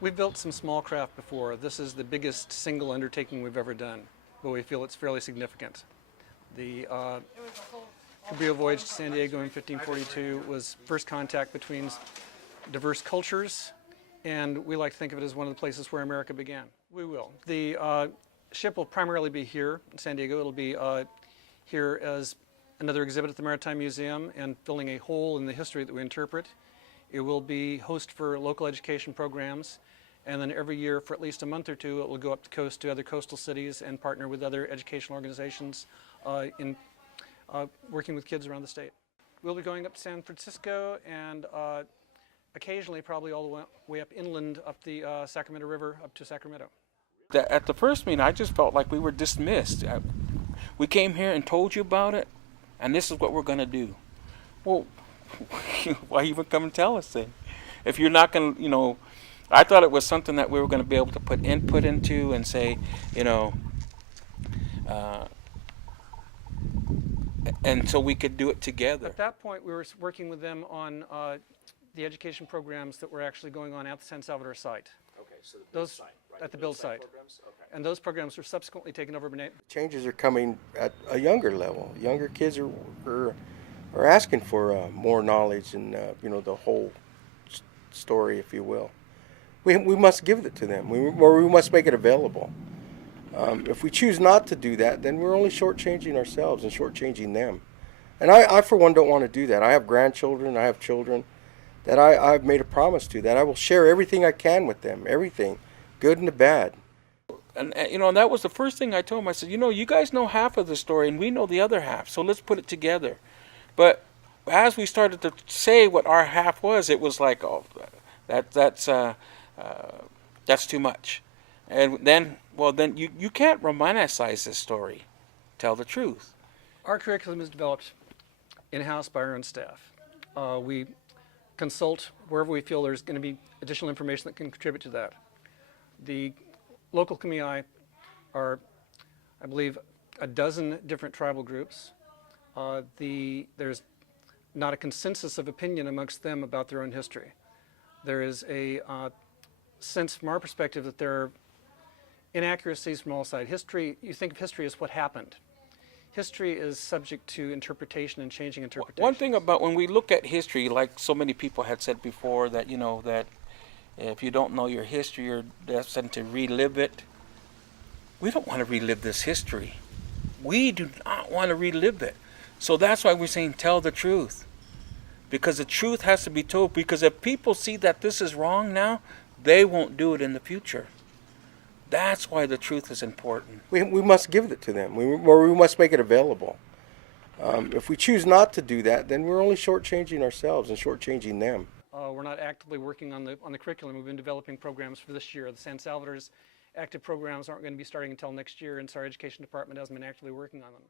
We've built some small craft before. This is the biggest single undertaking we've ever done, but we feel it's fairly significant. The Cabrillo voyage to San Diego in 1542 was first contact between diverse cultures, and we like to think of it as one of the places where America began. We will. The ship will primarily be here in San Diego. It'll be here as another exhibit at the Maritime Museum and filling a hole in the history that we interpret. It will be host for local education programs, and then every year for at least a month or two it will go up the coast to other coastal cities and partner with other educational organizations in working with kids around the state. We'll be going up to San Francisco and occasionally probably all the way up inland up the Sacramento River up to Sacramento. At the first meeting I just felt like we were dismissed. We came here and told you about it, and this is what we're going to do. Well, why even come and tell us then? If you're not going to, I thought it was something that we were going to be able to put input into and say, and so we could do it together. At that point, we were working with them on the education programs that were actually going on at the San Salvador site. Okay, so the build site, right? At the build site. Okay. And those programs were subsequently taken over by... Changes are coming at a younger level. Younger kids are asking for more knowledge and the whole story, if you will. We must give it to them. We must make it available. If we choose not to do that, then we're only shortchanging ourselves and shortchanging them. And I for one, don't want to do that. I have grandchildren, I have children that I've made a promise to, that I will share everything I can with them, everything, good and the bad. And that was the first thing I told them. I said, you guys know half of the story and we know the other half, so let's put it together. But as we started to say what our half was, it was like, oh, that's too much. And then, you can't romanticize this story. Tell the truth. Our curriculum is developed in-house by our own staff. We consult wherever we feel there's going to be additional information that can contribute to that. The local Kumeyaay are, I believe, a dozen different tribal groups. There's not a consensus of opinion amongst them about their own history. There is a sense from our perspective that there are inaccuracies from all sides. History, you think of history as what happened. History is subject to interpretation and changing interpretation. One thing about when we look at history, like so many people had said before, that that if you don't know your history, you're destined to relive it. We don't want to relive this history. We do not want to relive it. So that's why we're saying tell the truth. Because the truth has to be told. Because if people see that this is wrong now, they won't do it in the future. That's why the truth is important. We must give it to them. We must make it available. If we choose not to do that, then we're only shortchanging ourselves and shortchanging them. We're not actively working on the curriculum. We've been developing programs for this year. The San Salvador's active programs aren't going to be starting until next year, and so our education department hasn't been actively working on them.